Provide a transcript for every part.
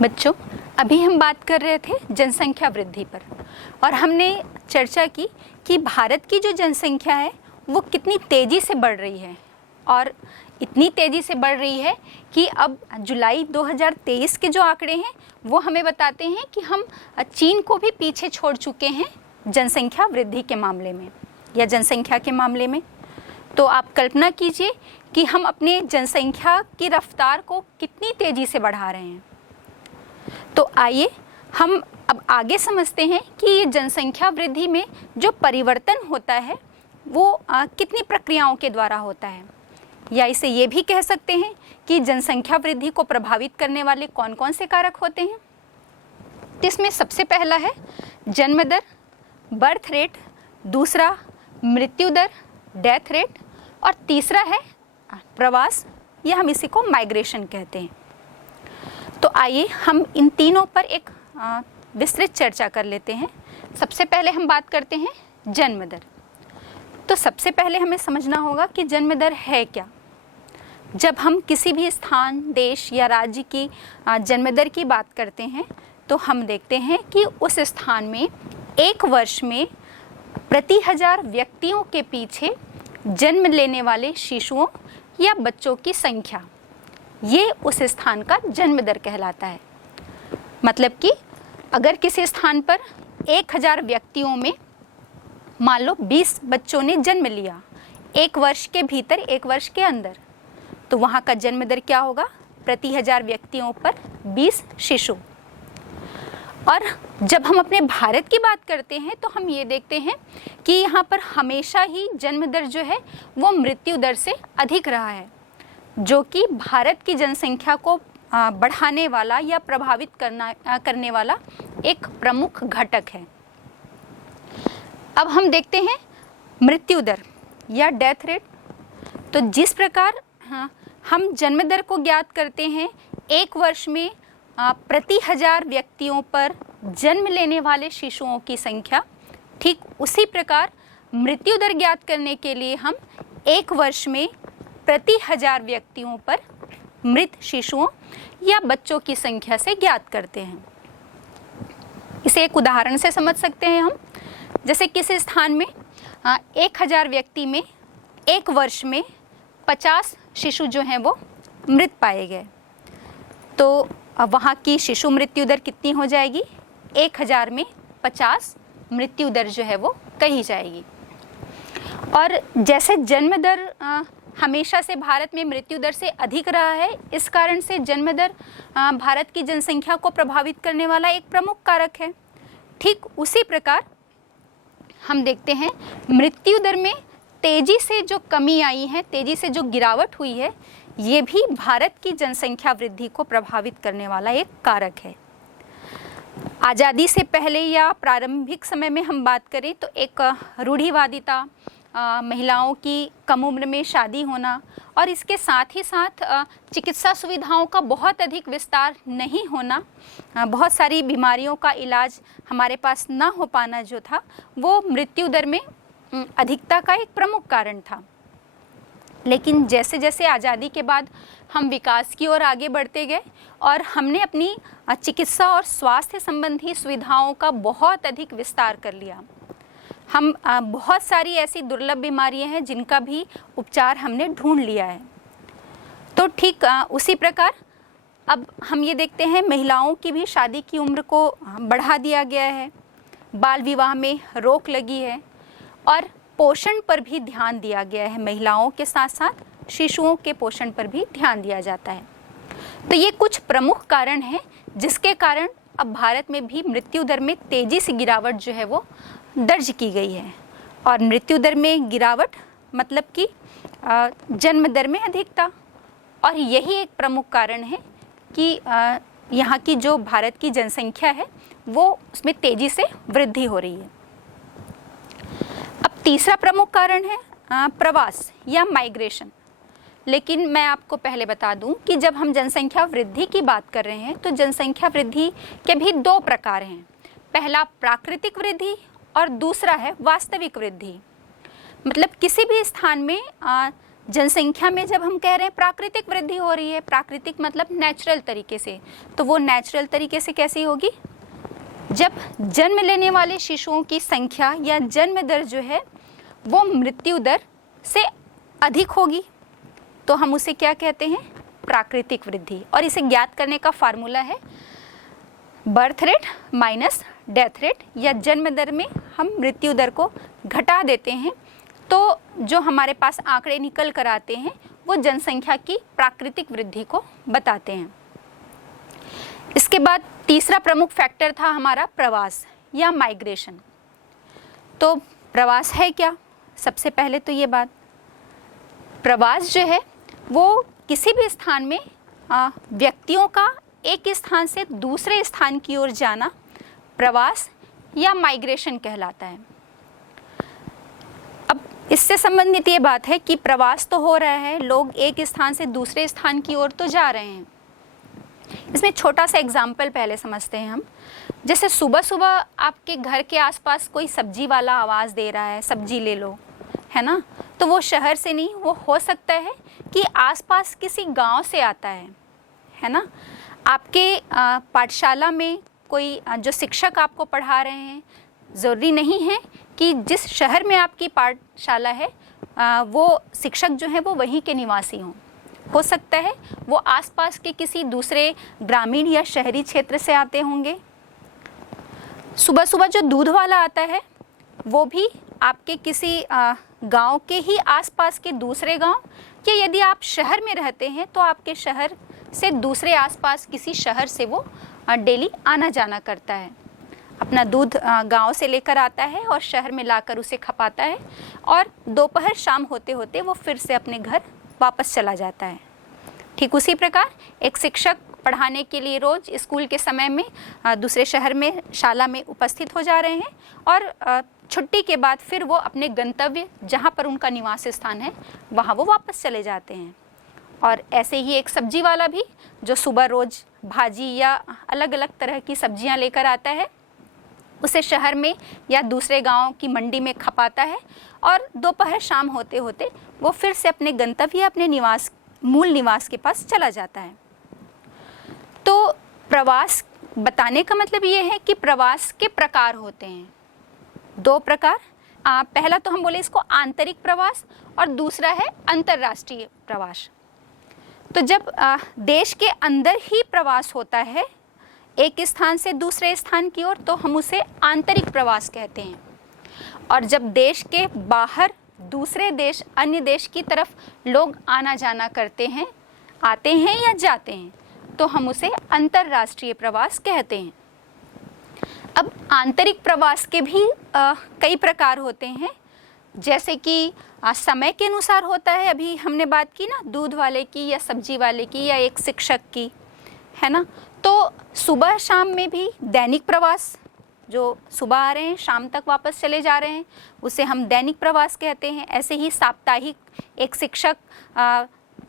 बच्चों, अभी हम बात कर रहे थे जनसंख्या वृद्धि पर और हमने चर्चा की कि भारत की जो जनसंख्या है वो कितनी तेज़ी से बढ़ रही है और इतनी तेज़ी से बढ़ रही है कि अब जुलाई 2023 के जो आंकड़े हैं वो हमें बताते हैं कि हम चीन को भी पीछे छोड़ चुके हैं जनसंख्या वृद्धि के मामले में या जनसंख्या के मामले में। तो आप कल्पना कीजिए कि हम अपने जनसंख्या की रफ्तार को कितनी तेज़ी से बढ़ा रहे हैं। तो आइए हम अब आगे समझते हैं कि ये जनसंख्या वृद्धि में जो परिवर्तन होता है वो कितनी प्रक्रियाओं के द्वारा होता है, या इसे ये भी कह सकते हैं कि जनसंख्या वृद्धि को प्रभावित करने वाले कौन कौन से कारक होते हैं। इसमें सबसे पहला है जन्म दर, बर्थ रेट, दूसरा मृत्यु दर, डेथ रेट, और तीसरा है प्रवास, या हम इसी को माइग्रेशन कहते हैं। तो आइए हम इन तीनों पर एक विस्तृत चर्चा कर लेते हैं। सबसे पहले हम बात करते हैं जन्म दर। तो सबसे पहले हमें समझना होगा कि जन्म दर है क्या। जब हम किसी भी स्थान, देश या राज्य की जन्म दर की बात करते हैं तो हम देखते हैं कि उस स्थान में एक वर्ष में प्रति 1000 व्यक्तियों के पीछे जन्म लेने वाले शिशुओं या बच्चों की संख्या, ये उस स्थान का जन्म दर कहलाता है। मतलब कि अगर किसी स्थान पर 1000 व्यक्तियों में मान लो 20 बच्चों ने जन्म लिया एक वर्ष के भीतर, एक वर्ष के अंदर, तो वहाँ का जन्म दर क्या होगा? प्रति 1000 व्यक्तियों पर 20 शिशु। और जब हम अपने भारत की बात करते हैं तो हम ये देखते हैं कि यहाँ पर हमेशा ही जन्म दर जो है वो मृत्यु दर से अधिक रहा है, जो कि भारत की जनसंख्या को बढ़ाने वाला या प्रभावित करने वाला एक प्रमुख घटक है। अब हम देखते हैं मृत्यु दर या डेथ रेट। तो जिस प्रकार हम जन्म दर को ज्ञात करते हैं एक वर्ष में प्रति 1000 व्यक्तियों पर जन्म लेने वाले शिशुओं की संख्या, ठीक उसी प्रकार मृत्यु दर ज्ञात करने के लिए हम एक वर्ष में प्रति 1000 व्यक्तियों पर मृत शिशुओं या बच्चों की संख्या से ज्ञात करते हैं। इसे एक उदाहरण से समझ सकते हैं हम। जैसे किसी स्थान में 1000 व्यक्ति में एक वर्ष में 50 शिशु जो हैं वो मृत पाए गए, तो वहाँ की शिशु मृत्यु दर कितनी हो जाएगी? 1000 में 50 मृत्यु दर जो है वो कही जाएगी। और जैसे जन्म दर हमेशा से भारत में मृत्यु दर से अधिक रहा है, इस कारण से जन्म दर भारत की जनसंख्या को प्रभावित करने वाला एक प्रमुख कारक है। ठीक उसी प्रकार हम देखते हैं मृत्यु दर में तेजी से जो कमी आई है, तेजी से जो गिरावट हुई है, ये भी भारत की जनसंख्या वृद्धि को प्रभावित करने वाला एक कारक है। आज़ादी से पहले या प्रारंभिक समय में हम बात करें तो एक रूढ़िवादिता, महिलाओं की कम उम्र में शादी होना और इसके साथ ही साथ चिकित्सा सुविधाओं का बहुत अधिक विस्तार नहीं होना, बहुत सारी बीमारियों का इलाज हमारे पास ना हो पाना जो था, वो मृत्यु दर में अधिकता का एक प्रमुख कारण था। लेकिन जैसे जैसे आज़ादी के बाद हम विकास की ओर आगे बढ़ते गए और हमने अपनी चिकित्सा और स्वास्थ्य संबंधी सुविधाओं का बहुत अधिक विस्तार कर लिया। हम बहुत सारी ऐसी दुर्लभ बीमारियां हैं जिनका भी उपचार हमने ढूंढ लिया है। तो ठीक उसी प्रकार अब हम ये देखते हैं महिलाओं की भी शादी की उम्र को बढ़ा दिया गया है, बाल विवाह में रोक लगी है और पोषण पर भी ध्यान दिया गया है। महिलाओं के साथ साथ शिशुओं के पोषण पर भी ध्यान दिया जाता है। तो ये कुछ प्रमुख कारण हैं जिसके कारण अब भारत में भी मृत्यु दर में तेज़ी से गिरावट जो है वो दर्ज की गई है। और मृत्यु दर में गिरावट मतलब कि जन्म दर में अधिकता, और यही एक प्रमुख कारण है कि यहाँ की जो भारत की जनसंख्या है वो उसमें तेज़ी से वृद्धि हो रही है। अब तीसरा प्रमुख कारण है प्रवास या माइग्रेशन। लेकिन मैं आपको पहले बता दूं कि जब हम जनसंख्या वृद्धि की बात कर रहे हैं तो जनसंख्या वृद्धि के भी दो प्रकार हैं। पहला प्राकृतिक वृद्धि और दूसरा है वास्तविक वृद्धि। मतलब किसी भी स्थान में जनसंख्या में जब हम कह रहे हैं प्राकृतिक वृद्धि हो रही है, प्राकृतिक मतलब नेचुरल तरीके से, तो वो नेचुरल तरीके से कैसी होगी? जब जन्म लेने वाले शिशुओं की संख्या या जन्म दर जो है वो मृत्यु दर से अधिक होगी, तो हम उसे क्या कहते हैं? प्राकृतिक वृद्धि। और इसे ज्ञात करने का फार्मूला है birth rate minus death rate, या जन्म दर में हम मृत्यु दर को घटा देते हैं तो जो हमारे पास आंकड़े निकल कर आते हैं वो जनसंख्या की प्राकृतिक वृद्धि को बताते हैं। इसके बाद तीसरा प्रमुख फैक्टर था हमारा प्रवास या माइग्रेशन। तो प्रवास है क्या? सबसे पहले तो ये बात, प्रवास जो है वो किसी भी स्थान में व्यक्तियों का एक स्थान से दूसरे स्थान की ओर जाना प्रवास या माइग्रेशन कहलाता है। अब इससे संबंधित ये बात है कि प्रवास तो हो रहा है, लोग एक स्थान से दूसरे स्थान की ओर तो जा रहे हैं। इसमें छोटा सा एग्जाम्पल पहले समझते हैं हम। जैसे सुबह सुबह आपके घर के आसपास कोई सब्जी वाला आवाज़ दे रहा है, सब्जी ले लो, है ना, तो वो शहर से नहीं, वो हो सकता है कि आसपास किसी गांव से आता है ना। आपके पाठशाला में कोई जो शिक्षक आपको पढ़ा रहे हैं, ज़रूरी नहीं है कि जिस शहर में आपकी पाठशाला है वो शिक्षक जो है वो वहीं के निवासी हों। हो सकता है वो आसपास के किसी दूसरे ग्रामीण या शहरी क्षेत्र से आते होंगे। सुबह सुबह जो दूध वाला आता है वो भी आपके किसी गांव के ही आसपास के दूसरे गांव, या यदि आप शहर में रहते हैं तो आपके शहर से दूसरे आसपास किसी शहर से वो डेली आना जाना करता है। अपना दूध गांव से लेकर आता है और शहर में लाकर उसे खपाता है, और दोपहर शाम होते होते वो फिर से अपने घर वापस चला जाता है। ठीक उसी प्रकार एक शिक्षक पढ़ाने के लिए रोज़ स्कूल के समय में दूसरे शहर में शाला में उपस्थित हो जा रहे हैं, और छुट्टी के बाद फिर वो अपने गंतव्य जहाँ पर उनका निवास स्थान है वहाँ वो वापस चले जाते हैं। और ऐसे ही एक सब्जी वाला भी जो सुबह रोज़ भाजी या अलग अलग तरह की सब्जियाँ लेकर आता है, उसे शहर में या दूसरे गांव की मंडी में खपाता है, और दोपहर शाम होते होते वो फिर से अपने गंतव्य, अपने निवास, मूल निवास के पास चला जाता है। तो प्रवास बताने का मतलब ये है कि प्रवास के प्रकार होते हैं, दो प्रकार। पहला तो हम बोले इसको आंतरिक प्रवास, और दूसरा है अंतर्राष्ट्रीय प्रवास। तो जब देश के अंदर ही प्रवास होता है एक स्थान से दूसरे स्थान की ओर, तो हम उसे आंतरिक प्रवास कहते हैं। और जब देश के बाहर दूसरे देश, अन्य देश की तरफ लोग आना जाना करते हैं, आते हैं या जाते हैं, तो हम उसे अंतर्राष्ट्रीय प्रवास कहते हैं। अब आंतरिक प्रवास के भी कई प्रकार होते हैं, जैसे कि समय के अनुसार होता है। अभी हमने बात की ना दूध वाले की या सब्जी वाले की या एक शिक्षक की, है ना। तो सुबह शाम में भी दैनिक प्रवास, जो सुबह आ रहे हैं शाम तक वापस चले जा रहे हैं, उसे हम दैनिक प्रवास कहते हैं। ऐसे ही साप्ताहिक, एक शिक्षक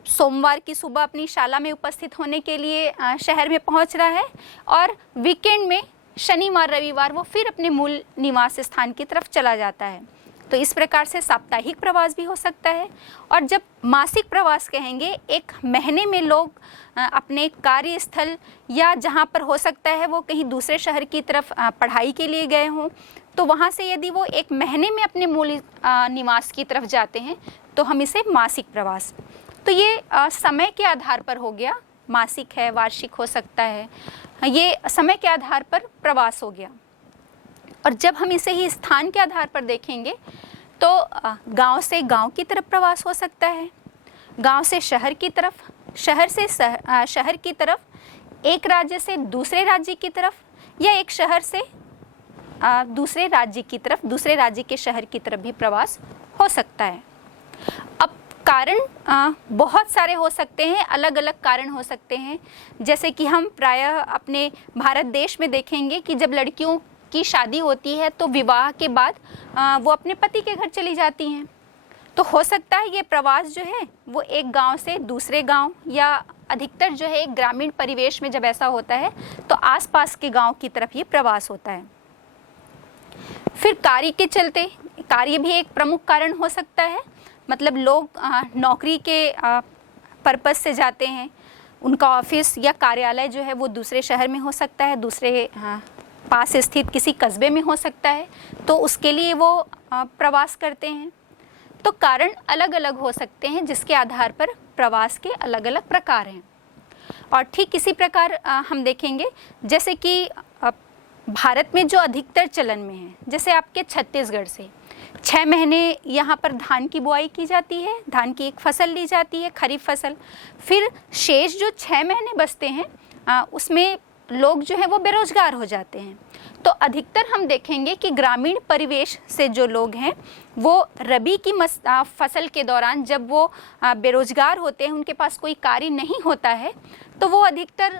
सोमवार की सुबह अपनी शाला में उपस्थित होने के लिए शहर में पहुंच रहा है, और वीकेंड में शनिवार रविवार वो फिर अपने मूल निवास स्थान की तरफ चला जाता है। तो इस प्रकार से साप्ताहिक प्रवास भी हो सकता है। और जब मासिक प्रवास कहेंगे, एक महीने में लोग अपने कार्यस्थल या जहाँ पर हो सकता है वो कहीं दूसरे शहर की तरफ पढ़ाई के लिए गए हों, तो वहाँ से यदि वो एक महीने में अपने मूल निवास की तरफ जाते हैं तो हम इसे मासिक प्रवास। तो ये समय के आधार पर हो गया, मासिक है, वार्षिक हो सकता है, ये समय के आधार पर प्रवास हो गया। और जब हम इसे ही स्थान के आधार पर देखेंगे तो गांव से गांव की तरफ प्रवास हो सकता है, गांव से शहर की तरफ, शहर से शहर की तरफ, एक राज्य से दूसरे राज्य की तरफ, या एक शहर से दूसरे राज्य की तरफ, दूसरे राज्य के शहर की तरफ भी प्रवास हो सकता है। अब कारण बहुत सारे हो सकते हैं, अलग अलग कारण हो सकते हैं। जैसे कि हम प्रायः अपने भारत देश में देखेंगे कि जब लड़कियों की शादी होती है तो विवाह के बाद वो अपने पति के घर चली जाती हैं। तो हो सकता है ये प्रवास जो है वो एक गांव से दूसरे गांव, या अधिकतर जो है एक ग्रामीण परिवेश में जब ऐसा होता है तो आसपास के गांव की तरफ ये प्रवास होता है। फिर कार्य के चलते, कार्य भी एक प्रमुख कारण हो सकता है। मतलब लोग नौकरी के पर्पस से जाते हैं, उनका ऑफिस या कार्यालय जो है वो दूसरे शहर में हो सकता है, दूसरे पास स्थित किसी कस्बे में हो सकता है, तो उसके लिए वो प्रवास करते हैं। तो कारण अलग अलग हो सकते हैं जिसके आधार पर प्रवास के अलग अलग प्रकार हैं। और ठीक इसी प्रकार हम देखेंगे जैसे कि भारत में जो अधिकतर चलन में है, जैसे आपके छत्तीसगढ़ से 6 महीने यहाँ पर धान की बुआई की जाती है, धान की एक फसल ली जाती है, खरीफ फसल। फिर शेष जो 6 महीने बचते हैं उसमें लोग जो है वो बेरोजगार हो जाते हैं। तो अधिकतर हम देखेंगे कि ग्रामीण परिवेश से जो लोग हैं वो रबी की फसल के दौरान जब वो बेरोजगार होते हैं, उनके पास कोई कार्य नहीं होता है, तो वो अधिकतर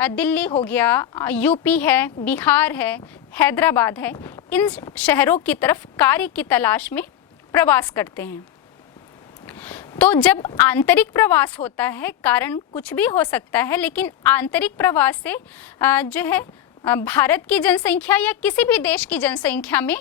दिल्ली हो गया, यूपी है, बिहार है, हैदराबाद है, इन शहरों की तरफ कार्य की तलाश में प्रवास करते हैं। तो जब आंतरिक प्रवास होता है, कारण कुछ भी हो सकता है, लेकिन आंतरिक प्रवास से जो है भारत की जनसंख्या या किसी भी देश की जनसंख्या में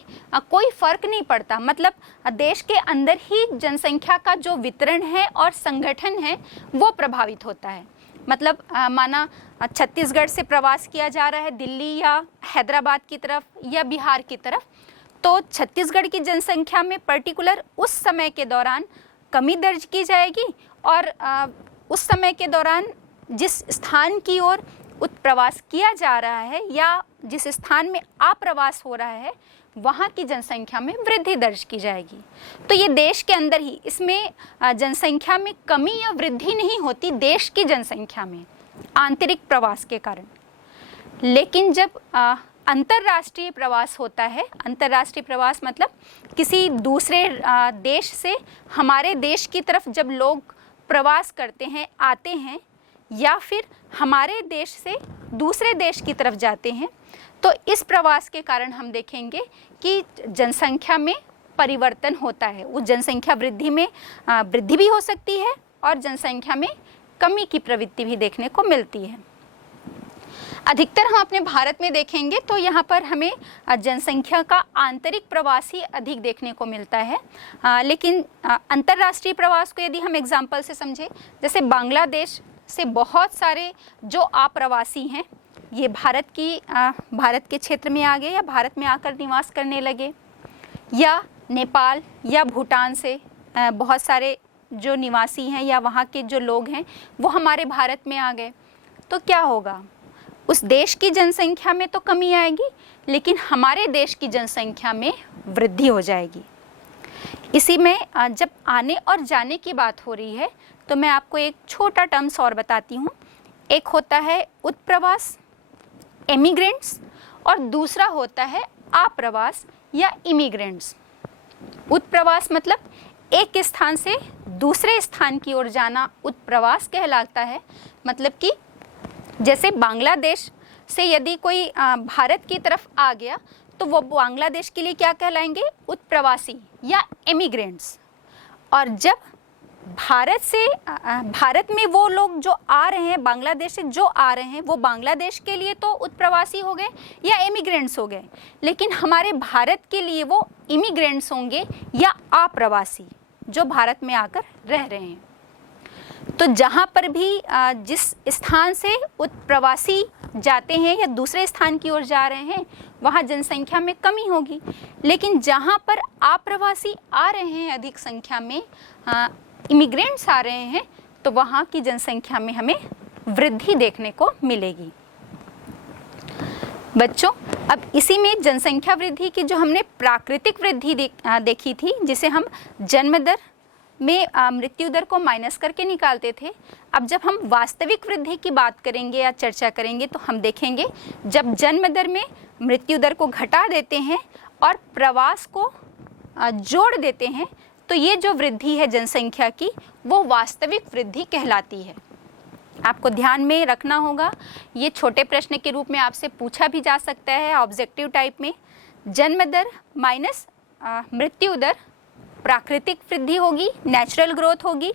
कोई फर्क नहीं पड़ता। मतलब देश के अंदर ही जनसंख्या का जो वितरण है और संगठन है वो प्रभावित होता है। मतलब माना छत्तीसगढ़ से प्रवास किया जा रहा है दिल्ली या हैदराबाद की तरफ या बिहार की तरफ, तो छत्तीसगढ़ की जनसंख्या में पर्टिकुलर उस समय के दौरान कमी दर्ज की जाएगी और उस समय के दौरान जिस स्थान की ओर उत्प्रवास किया जा रहा है या जिस स्थान में आप्रवास हो रहा है वहाँ की जनसंख्या में वृद्धि दर्ज की जाएगी। तो ये देश के अंदर ही, इसमें जनसंख्या में कमी या वृद्धि नहीं होती देश की जनसंख्या में आंतरिक प्रवास के कारण। लेकिन जब अंतर्राष्ट्रीय प्रवास होता है, अंतर्राष्ट्रीय प्रवास मतलब किसी दूसरे देश से हमारे देश की तरफ जब लोग प्रवास करते हैं, आते हैं, या फिर हमारे देश से दूसरे देश की तरफ जाते हैं, तो इस प्रवास के कारण हम देखेंगे कि जनसंख्या में परिवर्तन होता है। उस जनसंख्या वृद्धि में वृद्धि भी हो सकती है और जनसंख्या में कमी की प्रवृत्ति भी देखने को मिलती है। अधिकतर हम अपने भारत में देखेंगे तो यहाँ पर हमें जनसंख्या का आंतरिक प्रवास ही अधिक देखने को मिलता है। लेकिन अंतर्राष्ट्रीय प्रवास को यदि हम एग्जाम्पल से समझें, जैसे बांग्लादेश से बहुत सारे जो आप्रवासी हैं ये भारत के क्षेत्र में आ गए या भारत में आकर निवास करने लगे, या नेपाल या भूटान से बहुत सारे जो निवासी हैं या वहाँ के जो लोग हैं वो हमारे भारत में आ गए, तो क्या होगा? उस देश की जनसंख्या में तो कमी आएगी, लेकिन हमारे देश की जनसंख्या में वृद्धि हो जाएगी। इसी में जब आने और जाने की बात हो रही है तो मैं आपको एक छोटा टर्म्स और बताती हूँ। एक होता है उत्प्रवास, एमिग्रेंट्स, और दूसरा होता है आप्रवास या इमिग्रेंट्स। उत्प्रवास मतलब एक स्थान से दूसरे स्थान की ओर जाना उत्प्रवास कहलाता है। मतलब कि जैसे बांग्लादेश से यदि कोई भारत की तरफ आ गया तो वो बांग्लादेश के लिए क्या कहलाएंगे? उत्प्रवासी या एमिग्रेंट्स। और जब भारत में वो लोग जो आ रहे हैं, बांग्लादेश से जो आ रहे हैं, वो बांग्लादेश के लिए तो उत्प्रवासी हो गए या इमिग्रेंट्स हो गए, लेकिन हमारे भारत के लिए वो इमिग्रेंट्स होंगे या आप्रवासी जो भारत में आकर रह रहे हैं। तो जहाँ पर भी जिस स्थान से उत्प्रवासी जाते हैं या दूसरे स्थान की ओर जा रहे हैं वहाँ जनसंख्या में कमी होगी, लेकिन जहाँ पर आप्रवासी आ रहे हैं अधिक संख्या में, इमिग्रेंट्स आ रहे हैं, तो वहाँ की जनसंख्या में हमें वृद्धि देखने को मिलेगी। बच्चों, अब इसी में जनसंख्या वृद्धि की जो हमने प्राकृतिक वृद्धि देखी थी, जिसे हम जन्म दर में मृत्यु दर को माइनस करके निकालते थे, अब जब हम वास्तविक वृद्धि की बात करेंगे या चर्चा करेंगे तो हम देखेंगे जब जन्म दर में मृत्यु दर को घटा देते हैं और प्रवास को जोड़ देते हैं, तो ये जो वृद्धि है जनसंख्या की वो वास्तविक वृद्धि कहलाती है। आपको ध्यान में रखना होगा, ये छोटे प्रश्न के रूप में आपसे पूछा भी जा सकता है ऑब्जेक्टिव टाइप में। जन्म दर माइनस मृत्यु दर प्राकृतिक वृद्धि होगी, नेचुरल ग्रोथ होगी,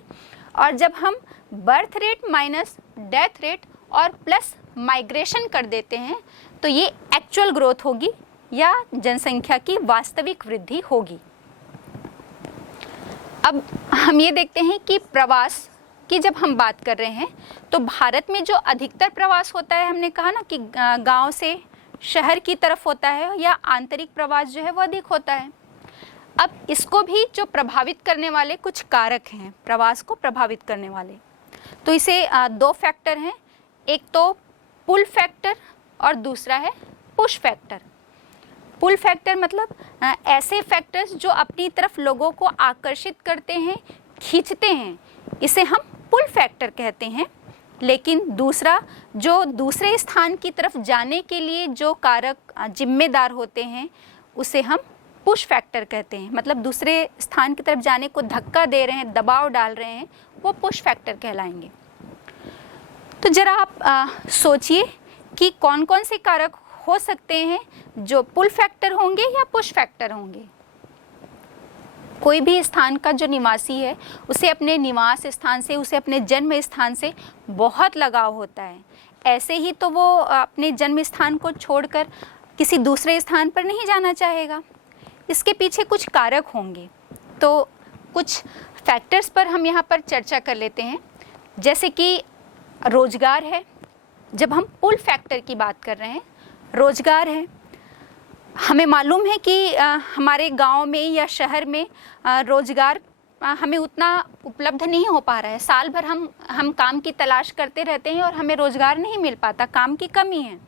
और जब हम birth rate minus death rate और प्लस माइग्रेशन कर देते हैं तो ये एक्चुअल ग्रोथ होगी या जनसंख्या की वास्तविक वृद्धि होगी। अब हम ये देखते हैं कि प्रवास की जब हम बात कर रहे हैं तो भारत में जो अधिकतर प्रवास होता है, हमने कहा ना कि गांव से शहर की तरफ होता है या आंतरिक प्रवास जो है वो अधिक होता है। अब इसको भी जो प्रभावित करने वाले कुछ कारक हैं प्रवास को प्रभावित करने वाले, तो इसे दो फैक्टर हैं, एक तो पुल फैक्टर और दूसरा है पुश फैक्टर। पुल फैक्टर मतलब ऐसे फैक्टर्स जो अपनी तरफ लोगों को आकर्षित करते हैं, खींचते हैं, इसे हम पुल फैक्टर कहते हैं। लेकिन दूसरा जो दूसरे स्थान की तरफ जाने के लिए जो कारक जिम्मेदार होते हैं उसे हम पुश फैक्टर कहते हैं। मतलब दूसरे स्थान की तरफ जाने को धक्का दे रहे हैं, दबाव डाल रहे हैं, वो पुश फैक्टर कहलाएंगे। तो ज़रा आप सोचिए कि कौन कौन से कारक हो सकते हैं जो पुल फैक्टर होंगे या पुश फैक्टर होंगे। कोई भी स्थान का जो निवासी है उसे अपने निवास स्थान से, उसे अपने जन्म स्थान से बहुत लगाव होता है। ऐसे ही तो वो अपने जन्म स्थान को छोड़कर किसी दूसरे स्थान पर नहीं जाना चाहेगा। इसके पीछे कुछ कारक होंगे। तो कुछ फैक्टर्स पर हम यहाँ पर चर्चा कर लेते हैं, जैसे कि रोजगार है। जब हम पुल फैक्टर की बात कर रहे हैं, रोजगार है। हमें मालूम है कि हमारे गांव में या शहर में रोजगार हमें उतना उपलब्ध नहीं हो पा रहा है। साल भर हम काम की तलाश करते रहते हैं और हमें रोजगार नहीं मिल पाता, काम की कमी है।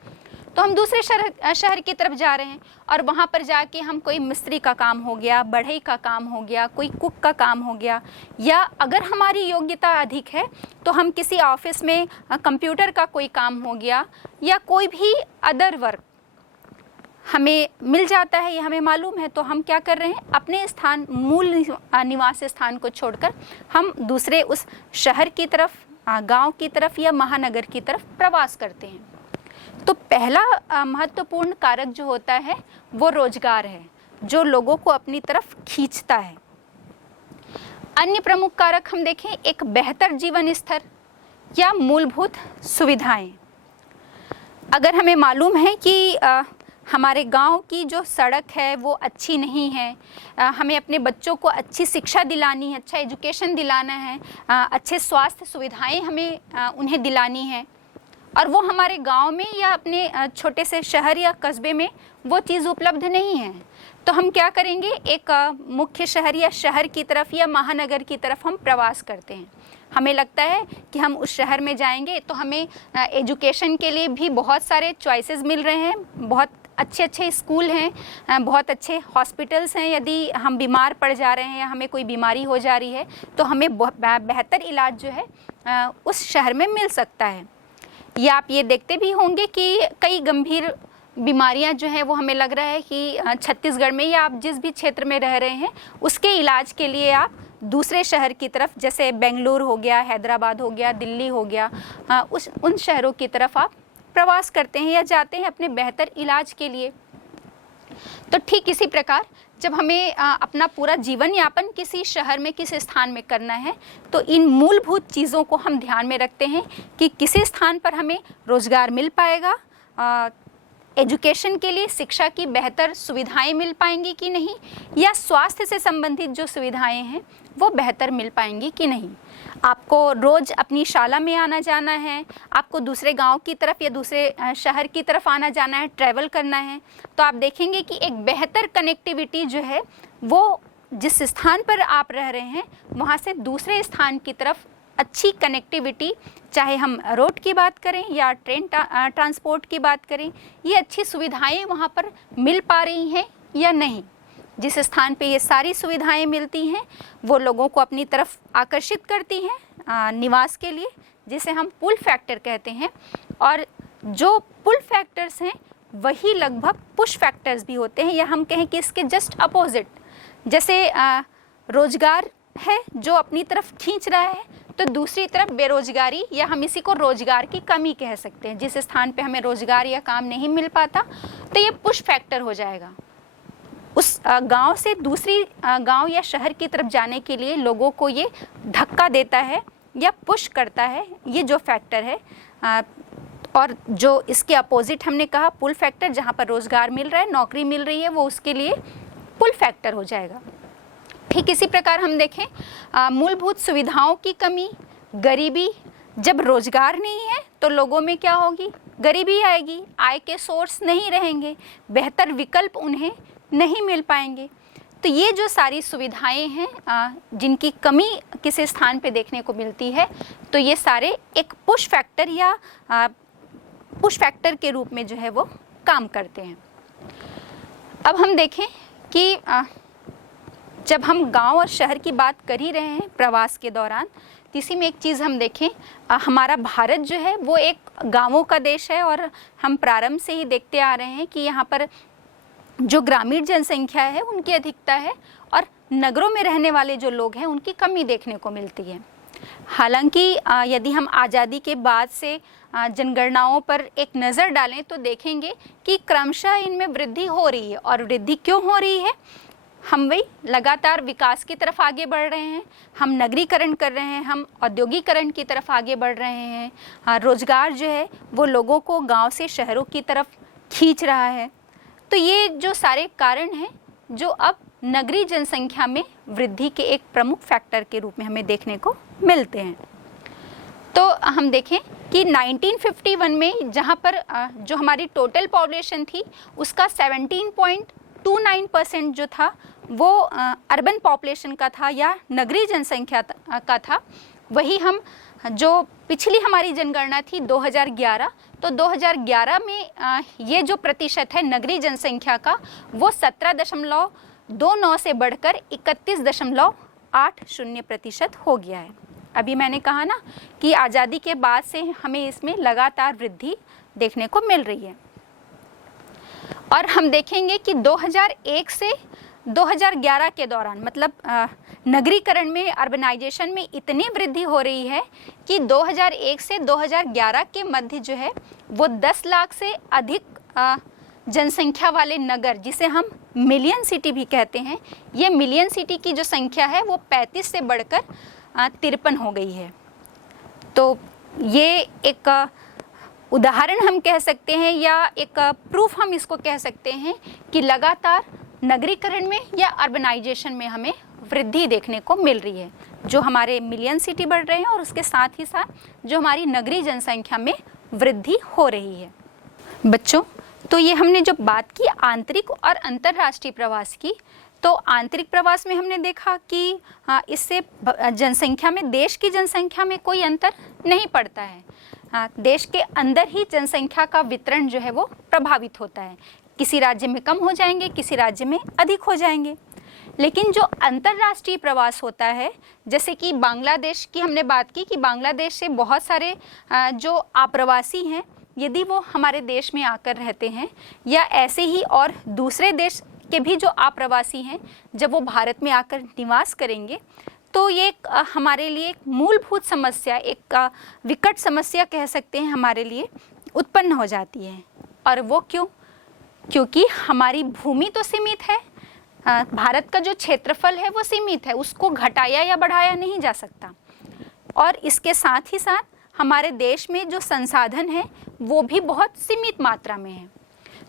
तो हम दूसरे शहर की तरफ जा रहे हैं और वहाँ पर जाके हम कोई मिस्त्री का काम हो गया, बढ़ई का काम हो गया, कोई कुक का काम हो गया, या अगर हमारी योग्यता अधिक है तो हम किसी ऑफिस में कंप्यूटर का कोई काम हो गया या कोई भी अदर वर्क हमें मिल जाता है, ये हमें मालूम है। तो हम क्या कर रहे हैं, अपने स्थान, मूल निवास स्थान को छोड़कर हम दूसरे उस शहर की तरफ, गांव की तरफ या महानगर की तरफ प्रवास करते हैं। तो पहला महत्वपूर्ण कारक जो होता है वो रोजगार है, जो लोगों को अपनी तरफ खींचता है। अन्य प्रमुख कारक हम देखें, एक बेहतर जीवन स्तर या मूलभूत सुविधाएं। अगर हमें मालूम है कि हमारे गांव की जो सड़क है वो अच्छी नहीं है, हमें अपने बच्चों को अच्छी शिक्षा दिलानी है, अच्छा एजुकेशन दिलाना है, अच्छे स्वास्थ्य सुविधाएं हमें उन्हें दिलानी है, और वो हमारे गांव में या अपने छोटे से शहर या कस्बे में वो चीज़ उपलब्ध नहीं है, तो हम क्या करेंगे, एक मुख्य शहर या शहर की तरफ या महानगर की तरफ हम प्रवास करते हैं। हमें लगता है कि हम उस शहर में जाएंगे तो हमें एजुकेशन के लिए भी बहुत सारे चॉइसेस मिल रहे हैं, बहुत अच्छे अच्छे स्कूल हैं, बहुत अच्छे हॉस्पिटल्स हैं। यदि हम बीमार पड़ जा रहे हैं या हमें कोई बीमारी हो जा रही है तो हमें बेहतर इलाज जो है उस शहर में मिल सकता है। या आप ये देखते भी होंगे कि कई गंभीर बीमारियां जो हैं वो हमें लग रहा है कि छत्तीसगढ़ में या आप जिस भी क्षेत्र में रह रहे हैं उसके इलाज के लिए आप दूसरे शहर की तरफ, जैसे बेंगलुरु हो गया, हैदराबाद हो गया, दिल्ली हो गया, उन शहरों की तरफ आप प्रवास करते हैं या जाते हैं अपने बेहतर इलाज के लिए। तो ठीक इसी प्रकार जब हमें अपना पूरा जीवन यापन किसी शहर में, किसी स्थान में करना है, तो इन मूलभूत चीज़ों को हम ध्यान में रखते हैं कि किसी स्थान पर हमें रोज़गार मिल पाएगा, एजुकेशन के लिए शिक्षा की बेहतर सुविधाएं मिल पाएंगी कि नहीं, या स्वास्थ्य से संबंधित जो सुविधाएं हैं वो बेहतर मिल पाएंगी कि नहीं। आपको रोज़ अपनी शाला में आना जाना है, आपको दूसरे गांव की तरफ या दूसरे शहर की तरफ आना जाना है, ट्रैवल करना है, तो आप देखेंगे कि एक बेहतर कनेक्टिविटी जो है वो जिस स्थान पर आप रह रहे हैं वहाँ से दूसरे स्थान की तरफ अच्छी कनेक्टिविटी, चाहे हम रोड की बात करें या ट्रेन ट्रांसपोर्ट की बात करें, ये अच्छी सुविधाएं वहाँ पर मिल पा रही हैं या नहीं। जिस स्थान पे ये सारी सुविधाएं मिलती हैं वो लोगों को अपनी तरफ आकर्षित करती हैं निवास के लिए, जिसे हम पुल फैक्टर कहते हैं। और जो पुल फैक्टर्स हैं वही लगभग पुश फैक्टर्स भी होते हैं, या हम कहें कि इसके जस्ट अपोजिट। जैसे रोजगार है जो अपनी तरफ खींच रहा है, तो दूसरी तरफ बेरोजगारी, या हम इसी को रोजगार की कमी कह सकते हैं। जिस स्थान पे हमें रोजगार या काम नहीं मिल पाता तो ये पुश फैक्टर हो जाएगा। उस गांव से दूसरी गांव या शहर की तरफ जाने के लिए लोगों को ये धक्का देता है या पुश करता है, ये जो फैक्टर है। और जो इसके अपोजिट हमने कहा पुल फैक्टर, जहाँ पर रोजगार मिल रहा है, नौकरी मिल रही है, वो उसके लिए पुल फैक्टर हो जाएगा। ठीक इसी प्रकार हम देखें मूलभूत सुविधाओं की कमी, गरीबी, जब रोजगार नहीं है तो लोगों में क्या होगी, गरीबी आएगी, आय के सोर्स नहीं रहेंगे, बेहतर विकल्प उन्हें नहीं मिल पाएंगे। तो ये जो सारी सुविधाएं हैं जिनकी कमी किसी स्थान पे देखने को मिलती है, तो ये सारे एक पुश फैक्टर या पुश फैक्टर के रूप में जो है वो काम करते हैं। अब हम देखें कि जब हम गांव और शहर की बात कर ही रहे हैं प्रवास के दौरान, तो इसी में एक चीज़ हम देखें, हमारा भारत जो है वो एक गांवों का देश है और हम प्रारंभ से ही देखते आ रहे हैं कि यहाँ पर जो ग्रामीण जनसंख्या है उनकी अधिकता है और नगरों में रहने वाले जो लोग हैं उनकी कमी देखने को मिलती है। हालांकि यदि हम आज़ादी के बाद से जनगणनाओं पर एक नज़र डालें तो देखेंगे कि क्रमशः इनमें वृद्धि हो रही है। और वृद्धि क्यों हो रही है, हम वही लगातार विकास की तरफ आगे बढ़ रहे हैं, हम नगरीकरण कर रहे हैं, हम औद्योगिकरण की तरफ आगे बढ़ रहे हैं, रोजगार जो है वो लोगों को गांव से शहरों की तरफ खींच रहा है। तो ये जो सारे कारण हैं जो अब नगरीय जनसंख्या में वृद्धि के एक प्रमुख फैक्टर के रूप में हमें देखने को मिलते हैं। तो हम देखें कि 1951 में जहाँ पर जो हमारी टोटल पॉपुलेशन थी उसका 17.29% जो था वो अर्बन पॉपुलेशन का था या नगरीय जनसंख्या का था। वही हम जो पिछली हमारी जनगणना थी 2011, तो 2011 में ये जो प्रतिशत है नगरीय जनसंख्या का वो 17.29 से बढ़कर 31.80% हो गया है। अभी मैंने कहा ना कि आज़ादी के बाद से हमें इसमें लगातार वृद्धि देखने को मिल रही है। और हम देखेंगे कि 2001 से 2011 के दौरान मतलब नगरीकरण में, अर्बनाइजेशन में इतनी वृद्धि हो रही है कि 2001 से 2011 के मध्य जो है वो 10 लाख से अधिक जनसंख्या वाले नगर, जिसे हम मिलियन सिटी भी कहते हैं, ये मिलियन सिटी की जो संख्या है वो 35 से बढ़कर 53 हो गई है। तो ये एक उदाहरण हम कह सकते हैं या एक प्रूफ हम इसको कह सकते हैं कि लगातार नगरीकरण में या अर्बनाइजेशन में हमें वृद्धि देखने को मिल रही है, जो हमारे मिलियन सिटी बढ़ रहे हैं और उसके साथ ही साथ जो हमारी नगरीय जनसंख्या में वृद्धि हो रही है। बच्चों, तो ये हमने जो बात की आंतरिक और अंतर्राष्ट्रीय प्रवास की, तो आंतरिक प्रवास में हमने देखा कि इससे जनसंख्या में, देश की जनसंख्या में कोई अंतर नहीं पड़ता है। देश के अंदर ही जनसंख्या का वितरण जो है वो प्रभावित होता है, किसी राज्य में कम हो जाएंगे, किसी राज्य में अधिक हो जाएंगे। लेकिन जो अंतर्राष्ट्रीय प्रवास होता है, जैसे कि बांग्लादेश की हमने बात की कि बांग्लादेश से बहुत सारे जो आप्रवासी हैं, यदि वो हमारे देश में आकर रहते हैं या ऐसे ही और दूसरे देश के भी जो आप्रवासी हैं, जब वो भारत में आकर निवास करेंगे, तो ये हमारे लिए एक मूलभूत समस्या, एक विकट समस्या कह सकते हैं हमारे लिए उत्पन्न हो जाती है। और वो क्यों? क्योंकि हमारी भूमि तो सीमित है, भारत का जो क्षेत्रफल है वो सीमित है, उसको घटाया या बढ़ाया नहीं जा सकता। और इसके साथ ही साथ हमारे देश में जो संसाधन है वो भी बहुत सीमित मात्रा में है।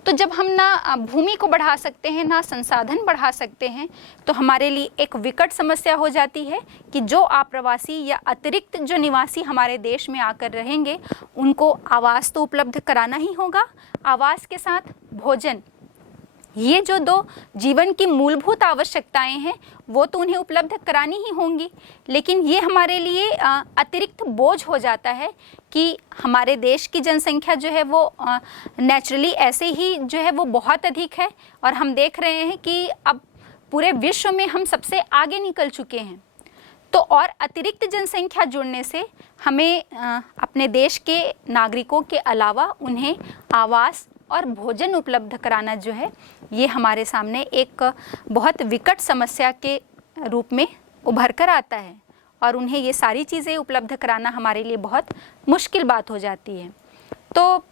तो जब हम ना भूमि को बढ़ा सकते हैं, ना संसाधन बढ़ा सकते हैं, तो हमारे लिए एक विकट समस्या हो जाती है कि जो आप्रवासी या अतिरिक्त जो निवासी हमारे देश में आकर रहेंगे, उनको आवास तो उपलब्ध कराना ही होगा, आवास के साथ भोजन, ये जो दो जीवन की मूलभूत आवश्यकताएं हैं वो तो उन्हें उपलब्ध करानी ही होंगी। लेकिन ये हमारे लिए अतिरिक्त बोझ हो जाता है कि हमारे देश की जनसंख्या जो है वो नेचुरली ऐसे ही जो है वो बहुत अधिक है और हम देख रहे हैं कि अब पूरे विश्व में हम सबसे आगे निकल चुके हैं। तो और अतिरिक्त जनसंख्या जुड़ने से हमें अपने देश के नागरिकों के अलावा उन्हें आवास और भोजन उपलब्ध कराना जो है ये हमारे सामने एक बहुत विकट समस्या के रूप में उभर कर आता है और उन्हें ये सारी चीज़ें उपलब्ध कराना हमारे लिए बहुत मुश्किल बात हो जाती है। तो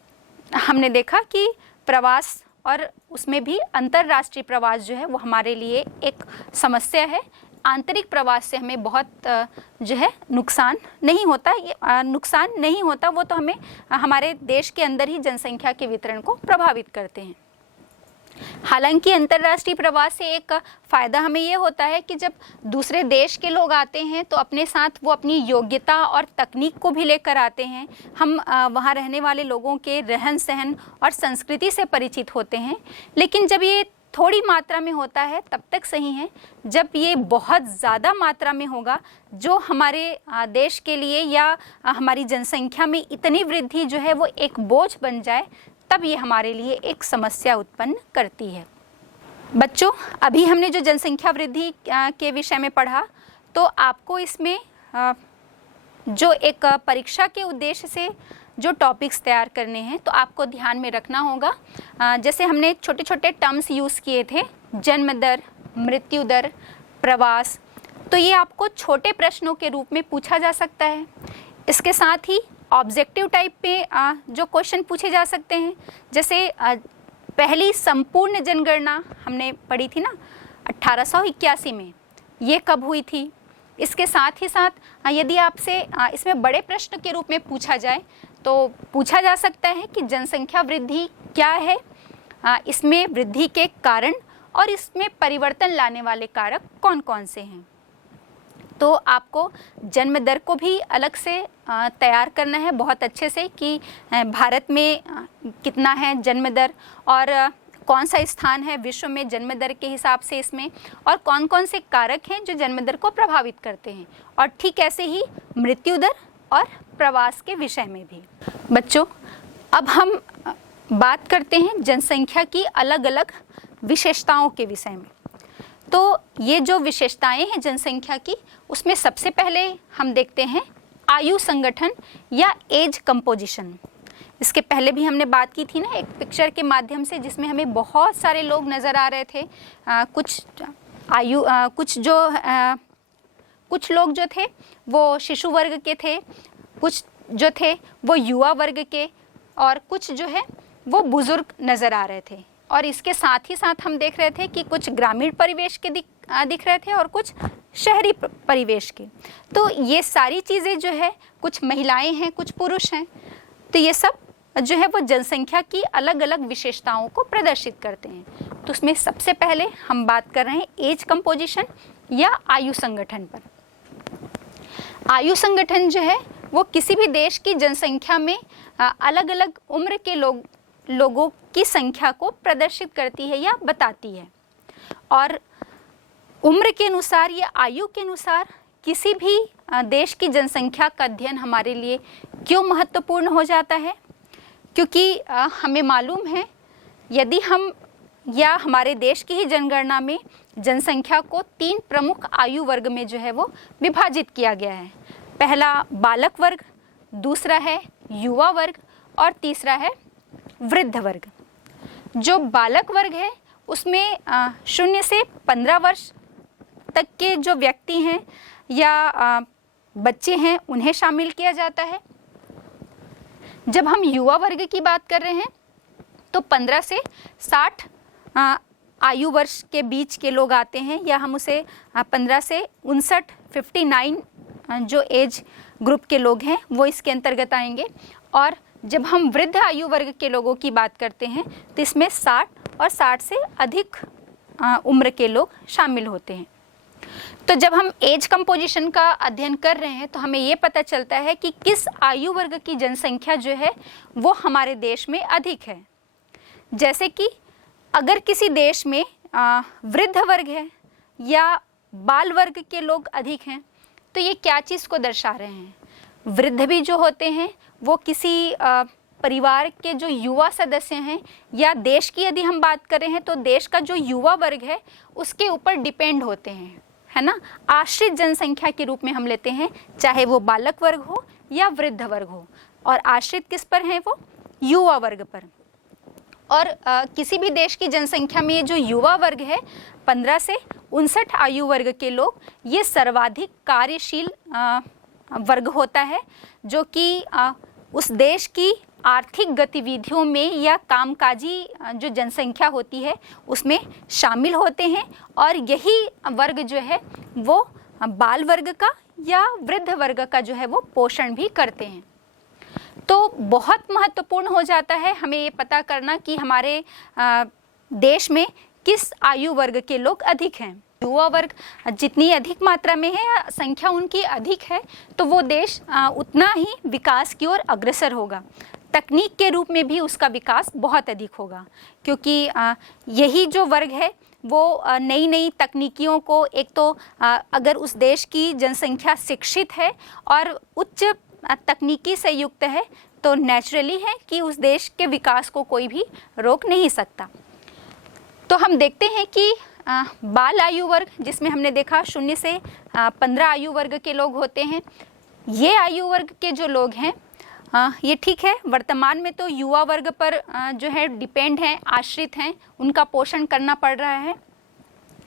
हमने देखा कि प्रवास और उसमें भी अंतर्राष्ट्रीय प्रवास जो है वो हमारे लिए एक समस्या है। आंतरिक प्रवास से हमें बहुत जो है नुकसान नहीं होता, नुकसान नहीं होता, वो तो हमें हमारे देश के अंदर ही जनसंख्या के वितरण को प्रभावित करते हैं। हालांकि अंतर्राष्ट्रीय प्रवास से एक फ़ायदा हमें ये होता है कि जब दूसरे देश के लोग आते हैं तो अपने साथ वो अपनी योग्यता और तकनीक को भी लेकर आते हैं। हम वहाँ रहने वाले लोगों के रहन सहन और संस्कृति से परिचित होते हैं। लेकिन जब ये थोड़ी मात्रा में होता है तब तक सही है, जब ये बहुत ज़्यादा मात्रा में होगा, जो हमारे देश के लिए या हमारी जनसंख्या में इतनी वृद्धि जो है वो एक बोझ बन जाए, तब ये हमारे लिए एक समस्या उत्पन्न करती है। बच्चों, अभी हमने जो जनसंख्या वृद्धि के विषय में पढ़ा, तो आपको इसमें जो एक परीक्षा के उद्देश्य से जो टॉपिक्स तैयार करने हैं तो आपको ध्यान में रखना होगा। जैसे हमने छोटे छोटे टर्म्स यूज़ किए थे, जन्म दर, मृत्यु दर, प्रवास, तो ये आपको छोटे प्रश्नों के रूप में पूछा जा सकता है। इसके साथ ही ऑब्जेक्टिव टाइप पे जो क्वेश्चन पूछे जा सकते हैं, जैसे पहली संपूर्ण जनगणना हमने पढ़ी थी ना 1881 में, ये कब हुई थी। इसके साथ ही साथ यदि आपसे इसमें बड़े प्रश्न के रूप में पूछा जाए तो पूछा जा सकता है कि जनसंख्या वृद्धि क्या है, इसमें वृद्धि के कारण और इसमें परिवर्तन लाने वाले कारक कौन कौन से हैं। तो आपको जन्म दर को भी अलग से तैयार करना है बहुत अच्छे से कि भारत में कितना है जन्म दर और कौन सा स्थान है विश्व में जन्म दर के हिसाब से इसमें, और कौन कौन से कारक हैं जो जन्म दर को प्रभावित करते हैं, और ठीक ऐसे ही मृत्यु दर और प्रवास के विषय में भी। बच्चों, अब हम बात करते हैं जनसंख्या की अलग अलग विशेषताओं के विषय में। तो ये जो विशेषताएं हैं जनसंख्या की, उसमें सबसे पहले हम देखते हैं आयु संगठन या एज कंपोजिशन। इसके पहले भी हमने बात की थी ना एक पिक्चर के माध्यम से, जिसमें हमें बहुत सारे लोग नज़र आ रहे थे। कुछ लोग जो थे वो शिशु वर्ग के थे, कुछ जो थे वो युवा वर्ग के, और कुछ जो है वो बुजुर्ग नज़र आ रहे थे। और इसके साथ ही साथ हम देख रहे थे कि कुछ ग्रामीण परिवेश के दिख रहे थे और कुछ शहरी परिवेश के। तो ये सारी चीज़ें जो है, कुछ महिलाएं हैं, कुछ पुरुष हैं, तो ये सब जो है वो जनसंख्या की अलग अलग विशेषताओं को प्रदर्शित करते हैं। तो उसमें सबसे पहले हम बात कर रहे हैं एज कंपोजिशन या आयु संगठन पर। आयु संगठन जो है वो किसी भी देश की जनसंख्या में अलग अलग उम्र के लोगों की संख्या को प्रदर्शित करती है या बताती है। और उम्र के अनुसार या आयु के अनुसार किसी भी देश की जनसंख्या का अध्ययन हमारे लिए क्यों महत्वपूर्ण हो जाता है, क्योंकि हमें मालूम है यदि हम या हमारे देश की ही जनगणना में जनसंख्या को 3 प्रमुख आयु वर्ग में जो है वो विभाजित किया गया है। पहला बालक वर्ग, दूसरा है युवा वर्ग और तीसरा है वृद्ध वर्ग। जो बालक वर्ग है उसमें 0 से 15 वर्ष तक के जो व्यक्ति हैं या बच्चे हैं उन्हें शामिल किया जाता है। जब हम युवा वर्ग की बात कर रहे हैं तो 15 से 60 आयु वर्ष के बीच के लोग आते हैं, या हम उसे 15 से 59 जो एज ग्रुप के लोग हैं वो इसके अंतर्गत आएंगे। और जब हम वृद्ध आयु वर्ग के लोगों की बात करते हैं तो इसमें 60 और 60 से अधिक उम्र के लोग शामिल होते हैं। तो जब हम एज कंपोजिशन का अध्ययन कर रहे हैं तो हमें ये पता चलता है कि किस आयु वर्ग की जनसंख्या जो है वो हमारे देश में अधिक है। जैसे कि अगर किसी देश में वृद्ध वर्ग है या बाल वर्ग के लोग अधिक हैं, तो ये क्या चीज़ को दर्शा रहे हैं। वृद्ध भी जो होते हैं वो किसी परिवार के जो युवा सदस्य हैं, या देश की यदि हम बात कर रहे हैं तो देश का जो युवा वर्ग है उसके ऊपर डिपेंड होते हैं, है ना। आश्रित जनसंख्या के रूप में हम लेते हैं, चाहे वो बालक वर्ग हो या वृद्ध वर्ग हो। और आश्रित किस पर है, वो युवा वर्ग पर। और किसी भी देश की जनसंख्या में ये जो युवा वर्ग है 15 से 59 आयु वर्ग के लोग, ये सर्वाधिक कार्यशील वर्ग होता है, जो कि उस देश की आर्थिक गतिविधियों में या कामकाजी जो जनसंख्या होती है उसमें शामिल होते हैं। और यही वर्ग जो है वो बाल वर्ग का या वृद्ध वर्ग का जो है वो पोषण भी करते हैं। तो बहुत महत्वपूर्ण हो जाता है हमें ये पता करना कि हमारे देश में किस आयु वर्ग के लोग अधिक हैं। युवा वर्ग जितनी अधिक मात्रा में है या संख्या उनकी अधिक है तो वो देश उतना ही विकास की ओर अग्रसर होगा। तकनीक के रूप में भी उसका विकास बहुत अधिक होगा, क्योंकि यही जो वर्ग है वो नई नई तकनीकियों को, एक तो अगर उस देश की जनसंख्या शिक्षित है और उच्च तकनीकी से युक्त है तो नेचुरली है कि उस देश के विकास को कोई भी रोक नहीं सकता। तो हम देखते हैं कि बाल आयु वर्ग, जिसमें हमने देखा 0 से 15 आयु वर्ग के लोग होते हैं। ये आयु वर्ग के जो लोग हैं ये ठीक है, वर्तमान में तो युवा वर्ग पर जो है डिपेंड हैं, आश्रित हैं, उनका पोषण करना पड़ रहा है,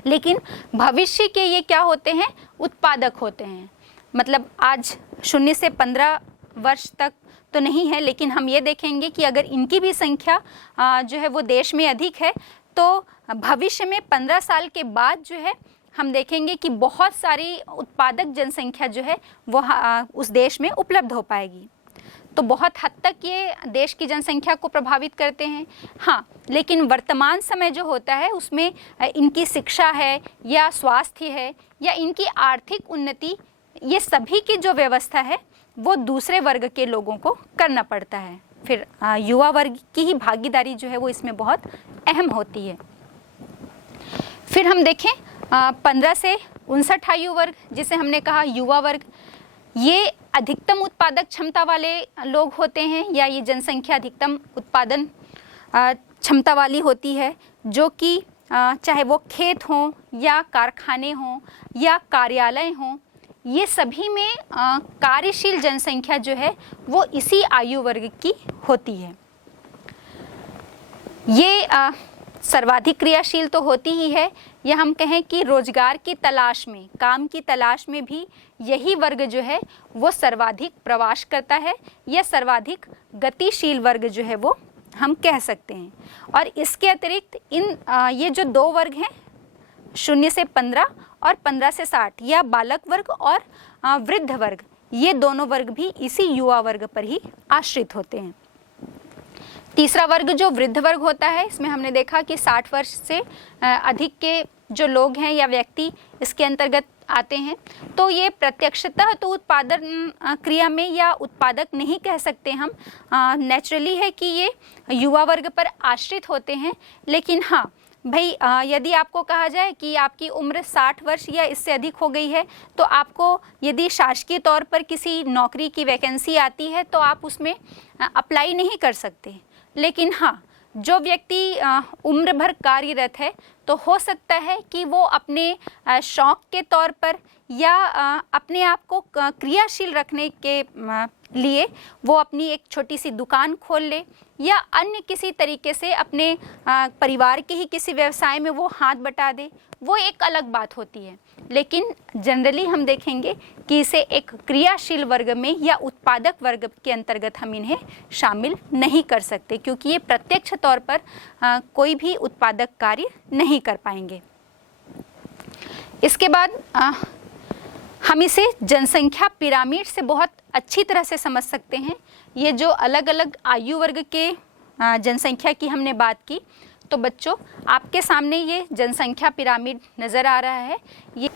लेकिन भविष्य के ये क्या होते हैं, उत्पादक होते हैं। मतलब आज 0 से 15 वर्ष तक तो नहीं है, लेकिन हम ये देखेंगे कि अगर इनकी भी संख्या जो है वो देश में अधिक है तो भविष्य में 15 साल के बाद जो है हम देखेंगे कि बहुत सारी उत्पादक जनसंख्या जो है वो उस देश में उपलब्ध हो पाएगी। तो बहुत हद तक ये देश की जनसंख्या को प्रभावित करते हैं। हाँ, लेकिन वर्तमान समय जो होता है उसमें इनकी शिक्षा है या स्वास्थ्य है या इनकी आर्थिक उन्नति, ये सभी की जो व्यवस्था है वो दूसरे वर्ग के लोगों को करना पड़ता है। फिर युवा वर्ग की ही भागीदारी जो है वो इसमें बहुत अहम होती है। फिर हम देखें 15 से 59 आयु वर्ग, जिसे हमने कहा युवा वर्ग, ये अधिकतम उत्पादक क्षमता वाले लोग होते हैं या ये जनसंख्या अधिकतम उत्पादन क्षमता वाली होती है, जो कि चाहे वो खेत हों या कारखाने हों या कार्यालय हों, ये सभी में कार्यशील जनसंख्या जो है वो इसी आयु वर्ग की होती है। ये सर्वाधिक क्रियाशील तो होती ही है, या हम कहें कि रोजगार की तलाश में, काम की तलाश में भी यही वर्ग जो है वो सर्वाधिक प्रवास करता है या सर्वाधिक गतिशील वर्ग जो है वो हम कह सकते हैं। और इसके अतिरिक्त ये जो दो वर्ग हैं 0 से 15 और 15 से 60 या बालक वर्ग और वृद्ध वर्ग, ये दोनों वर्ग भी इसी युवा वर्ग पर ही आश्रित होते हैं। तीसरा वर्ग जो वृद्ध वर्ग होता है, इसमें हमने देखा कि 60 वर्ष से अधिक के जो लोग हैं या व्यक्ति इसके अंतर्गत आते हैं। तो ये प्रत्यक्षतः तो उत्पादन क्रिया में या उत्पादक नहीं कह सकते हम, नेचुरली है कि ये युवा वर्ग पर आश्रित होते हैं। लेकिन हाँ भाई, यदि आपको कहा जाए कि आपकी उम्र 60 वर्ष या इससे अधिक हो गई है तो आपको यदि शासकीय तौर पर किसी नौकरी की वैकेंसी आती है तो आप उसमें अप्लाई नहीं कर सकते। लेकिन हाँ, जो व्यक्ति उम्र भर कार्यरत है तो हो सकता है कि वो अपने शौक के तौर पर या अपने आप को क्रियाशील रखने के लिए वो अपनी एक छोटी सी दुकान खोल ले या अन्य किसी तरीके से अपने परिवार के ही किसी व्यवसाय में वो हाथ बटा दे, वो एक अलग बात होती है। लेकिन जनरली हम देखेंगे कि इसे एक क्रियाशील वर्ग में या उत्पादक वर्ग के अंतर्गत हम इन्हें शामिल नहीं कर सकते, क्योंकि ये प्रत्यक्ष तौर पर कोई भी उत्पादक कार्य नहीं कर पाएंगे। इसके बाद हम इसे जनसंख्या पिरामिड से बहुत अच्छी तरह से समझ सकते हैं। ये जो अलग अलग आयु वर्ग के जनसंख्या की हमने बात की, तो बच्चों आपके सामने ये जनसंख्या पिरामिड नज़र आ रहा है। ये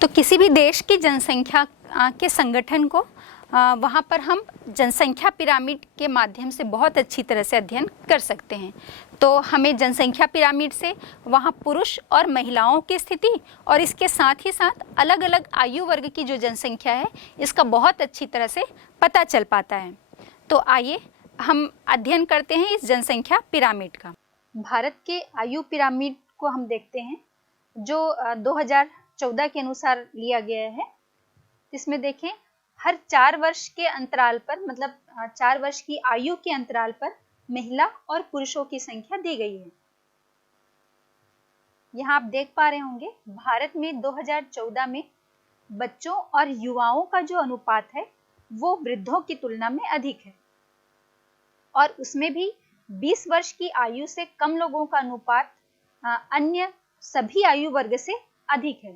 तो किसी भी देश की जनसंख्या के संगठन को वहाँ पर हम जनसंख्या पिरामिड के माध्यम से बहुत अच्छी तरह से अध्ययन कर सकते हैं। तो हमें जनसंख्या पिरामिड से वहाँ पुरुष और महिलाओं की स्थिति और इसके साथ ही साथ अलग अलग आयु वर्ग की जो जनसंख्या है इसका बहुत अच्छी तरह से पता चल पाता है। तो आइए हम अध्ययन करते हैं इस जनसंख्या पिरामिड का। भारत के आयु पिरामिड को हम देखते हैं जो 2014 के अनुसार लिया गया है। इसमें देखें हर 4 वर्ष के अंतराल पर, मतलब 4 वर्ष की आयु के अंतराल पर महिला और पुरुषों की संख्या दी गई है। यहाँ आप देख पा रहे होंगे भारत में 2014 में बच्चों और युवाओं का जो अनुपात है वो वृद्धों की तुलना में अधिक है, और उसमें भी 20 वर्ष की आयु से कम लोगों का अनुपात अन्य सभी आयु वर्ग से अधिक है।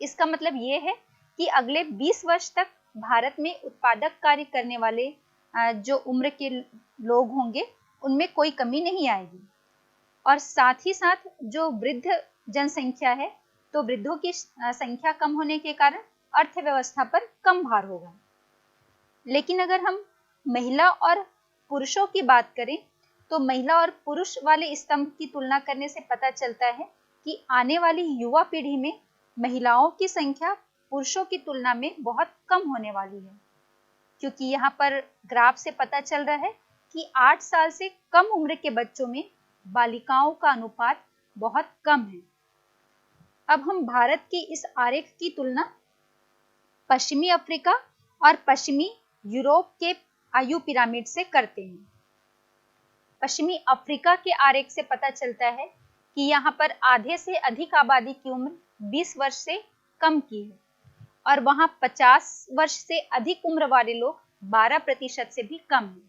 इसका मतलब ये है कि अगले 20 वर्ष तक भारत में उत्पादक कार्य करने वाले जो उम्र के लोग होंगे उनमें कोई कमी नहीं आएगी। और साथ ही साथ जो वृद्ध जनसंख्या है, तो वृद्धों की संख्या कम होने के कारण अर्थव्यवस्था पर कम भार होगा। लेकिन अगर हम महिला और पुरुषों की बात करें, तो महिला और पुरुष वाले स्तंभ की तुलना करने से पता चलता है कि आने वाली युवा पीढ़ी में महिलाओं की संख्या पुरुषों की तुलना में बहुत कम होने वाली है, क्योंकि यहाँ पर ग्राफ से पता चल रहा है कि 8 साल से कम उम्र के बच्चों में बालिकाओं का अनुपात बहुत कम है। अब हम भारत के इस आरेख की तुलना पश्चिमी अफ्रीका और पश्चिमी यूरोप के आयु पिरामिड से करते हैं। पश्चिमी अफ्रीका के आरेख से पता चलता है कि यहाँ पर आधे से अधिक आबादी की उम्र 20 वर्ष से कम की है और वहाँ 50 वर्ष से अधिक उम्र वाले लोग 12% से भी कम हैं।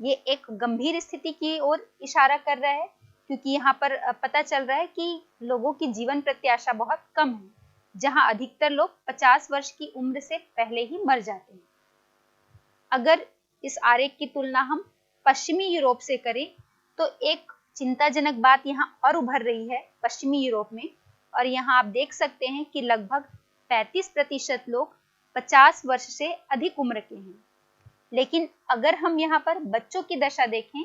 ये एक गंभीर स्थिति की ओर इशारा कर रहा है, क्योंकि यहाँ पर पता चल रहा है कि लोगों की जीवन प्रत्याशा बहुत कम है, जहाँ अधिकतर लोग 50 वर्ष की उम्र से पहले ही मर जाते हैं। अगर इस आरेख की तुलना हम पश्चिमी यूरोप से करें, तो एक चिंताजनक बात यहाँ और उभर रही है पश्चिमी यूरोप में, और यहाँ आप देख सकते हैं कि लगभग 35% लोग 50 वर्ष से अधिक उम्र के हैं। लेकिन अगर हम यहाँ पर बच्चों की दशा देखें,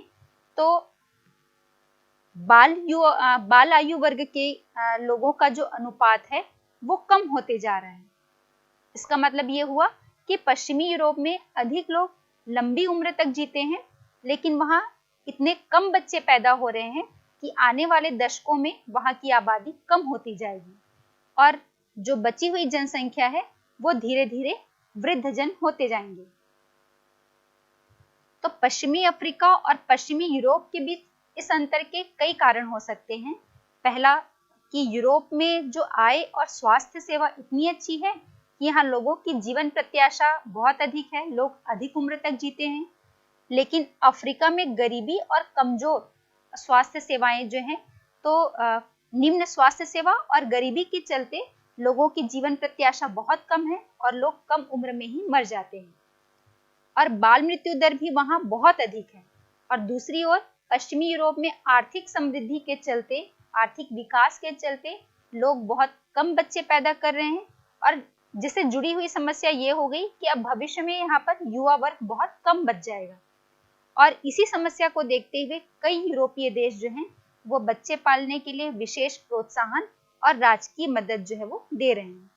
तो बाल आयु वर्ग के लोगों का जो अनुपात है वो कम होते जा रहा है। इसका मतलब ये हुआ कि पश्चिमी यूरोप में अधिक लोग लंबी उम्र तक जीते हैं, लेकिन वहाँ इतने कम बच्चे पैदा हो रहे हैं कि आने वाले दशकों में वहाँ की आबादी कम होती जाएगी और जो बची हुई जनसंख्या है वो धीरे धीरे वृद्धजन होते जाएंगे। तो पश्चिमी अफ्रीका और पश्चिमी यूरोप के बीच इस अंतर के कई कारण हो सकते हैं। पहला कि यूरोप में जो आय और स्वास्थ्य सेवा इतनी अच्छी है कि यहाँ लोगों की जीवन प्रत्याशा बहुत अधिक है, लोग अधिक उम्र तक जीते हैं। लेकिन अफ्रीका में गरीबी और कमजोर स्वास्थ्य सेवाएं जो हैं, तो निम्न स्वास्थ्य सेवा और गरीबी के चलते लोगों की जीवन प्रत्याशा बहुत कम है और लोग कम उम्र में ही मर जाते हैं और बाल मृत्यु दर भी वहाँ बहुत अधिक है। और दूसरी ओर पश्चिमी यूरोप में आर्थिक समृद्धि के चलते, आर्थिक विकास के चलते लोग बहुत कम बच्चे पैदा कर रहे हैं और जिससे जुड़ी हुई समस्या ये हो गई कि अब भविष्य में यहाँ पर युवा वर्ग बहुत कम बच जाएगा। और इसी समस्या को देखते हुए कई यूरोपीय देश जो हैं वो बच्चे पालने के लिए विशेष प्रोत्साहन और राजकीय मदद जो है वो दे रहे हैं।